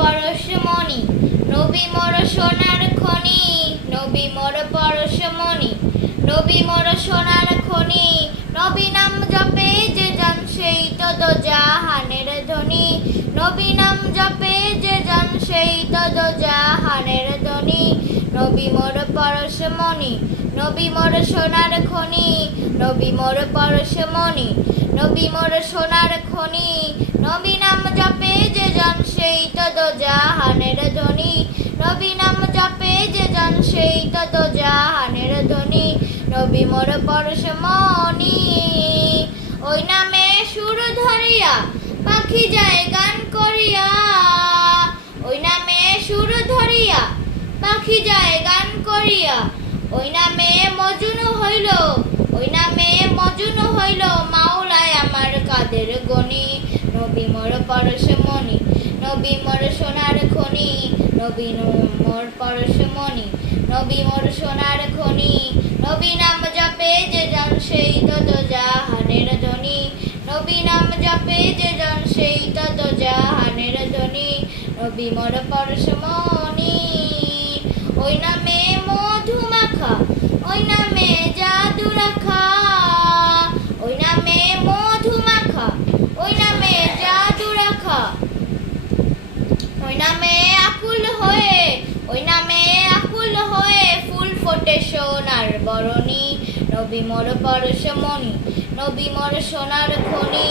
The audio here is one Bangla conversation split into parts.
পরশমণি, নবী মোর সোনার খনি, নবী মোর পরশমণি, নবী মোর সোনার খনি। নবী নাম জপে যে জন সেই তো দোজাহানের ধনী, নবী নাম জপে যে জন সেই তো দোজাহানের ধনী। নবী মোর পরশমণি, নবী মোর সোনার খনি, নবী মোর পরশমণি, নবী মোর সোনার খনি। নবী নাম জপে যে জন সেই তো দোজাহানের ধনী, নবী নাম জপে যে জন সেই তো দোজাহানের ধনী। নবী মোর পরশমণি, ওই নামে সুর ধরিয়া পাখি যায় গান করিয়া, ওই নামে সুর ধরিয়া পাখি যায় গান করিয়া। ওই নামে মজুন হইল, ওই নামে মজুন হইল মাওলায় আমার কাদের গনি। নবী মোর পরশমণি, নবী মোর সোনার খনি, নবী মোর পরশমণি, নবী মোর সোনার খনি। নবী নাম জপে যে জন সেই তো দোজাহানের ধনী, নবী নাম জপে যে জন সেই তো দোজাহানের ধনী। নবী মোর পরশমণি, ওই নামে মধু মাখা, ওই নামে জাদু রাখা, ওই নামে মধু মাখা, ওই নামে জাদু রাখা। ওই নামে আকুল হয়ে, ওই নামে আকুল হয়ে ফুল ফোটে সোনার বরণী। নবী মোর পরশমণি, নবী মোর সোনার খনি,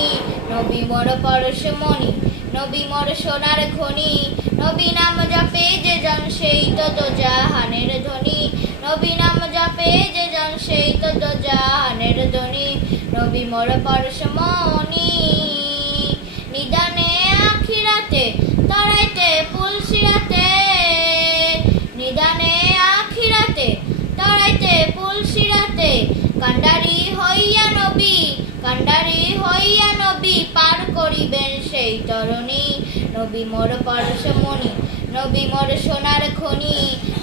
নবী মোর পরশমণি, নবী মোর সোনার খনি। নবী নাম জপে যে জন সেই তো দোজাহানের ধনী, নবী নাম জপে যে জন সেই তো দোজাহানের ধনী। নবী মোর পরশমণি, নিদানে আখিরাতে তরাইতে পুলসিরাতে, নিদানে আখিরাতে তরাইতে পুলসিরাতে। কান্ডারি হইয়া নবী, কান্ডারি হইয়া নবী পার করিবেন সেই তরণী। নবী মোর পরশমণি, নবী মোর সোনার খনি,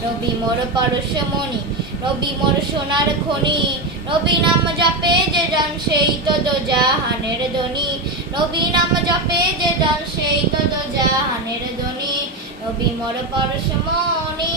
নবী মোর পরশমণি, নবী মোর সোনার খনি। নবী নাম জপে যে জন সেই তো দোজাহানের ধনী, নবী নাম জপে যে জন সেই তো দোজাহানের ধনী। নবী মোর পরশমণি।